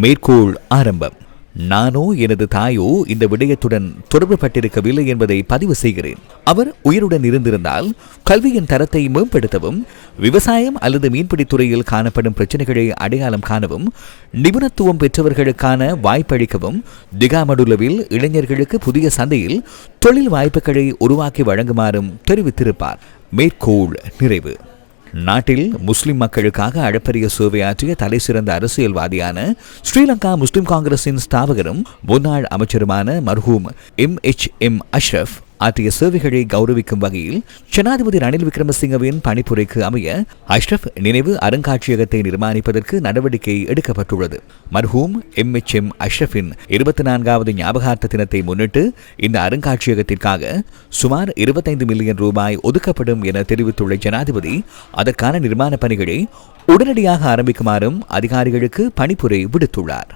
மேற்கோள் ஆரம்பம். நானோ எனது தாயோ இந்த விடயத்துடன் தொடர்புபட்டிருக்கவில்லை என்பதை பதிவு செய்கிறேன். அவர் உயிருடன் இருந்திருந்தால் கல்வியின் தரத்தை மேம்படுத்தவும் விவசாயம் அல்லது மீன்பிடி துறையில் காணப்படும் பிரச்சனைகளை அடையாளம் காணவும் நிபுணத்துவம் பெற்றவர்களுக்கான வாய்ப்பளிக்கவும் திகாமடுலவில் இளைஞர்களுக்கு புதிய சந்தையில் தொழில் வாய்ப்புகளை உருவாக்கி வழங்குமாறும் தெரிவித்திருப்பார். மேற்கோள் நிறைவு. நாட்டில் முஸ்லிம் மக்களுக்காக அளப்பரிய சேவையாற்றிய தலைசிறந்த அரசியல்வாதியான ஸ்ரீலங்கா முஸ்லிம் காங்கிரசின் ஸ்தாபகரும் முன்னாள் அமைச்சருமான மர்ஹூம் எம் எச் எம் அஷ்ரஃப் ஆற்றிய சேவைகளை கௌரவிக்கும் வகையில் ஜனாதிபதி ரணில் விக்ரமசிங்கவின் பணிப்புரைக்கு அமைய அஷ்ரஃப் நினைவு அருங்காட்சியகத்தை நிர்மாணிப்பதற்கு நடவடிக்கை எடுக்கப்பட்டுள்ளது. மர்ஹூம் எம் எச் எம் அஷ்ரஃபின் இருபத்தி நான்காவது ஞாபகார்த்த தினத்தை முன்னிட்டு இந்த அருங்காட்சியகத்திற்காக சுமார் இருபத்தைந்து மில்லியன் ரூபாய் ஒதுக்கப்படும் என தெரிவித்துள்ள ஜனாதிபதி அதற்கான நிர்மாண பணிகளை உடனடியாக ஆரம்பிக்குமாறும் அதிகாரிகளுக்கு பணிப்புரை விடுத்துள்ளார்.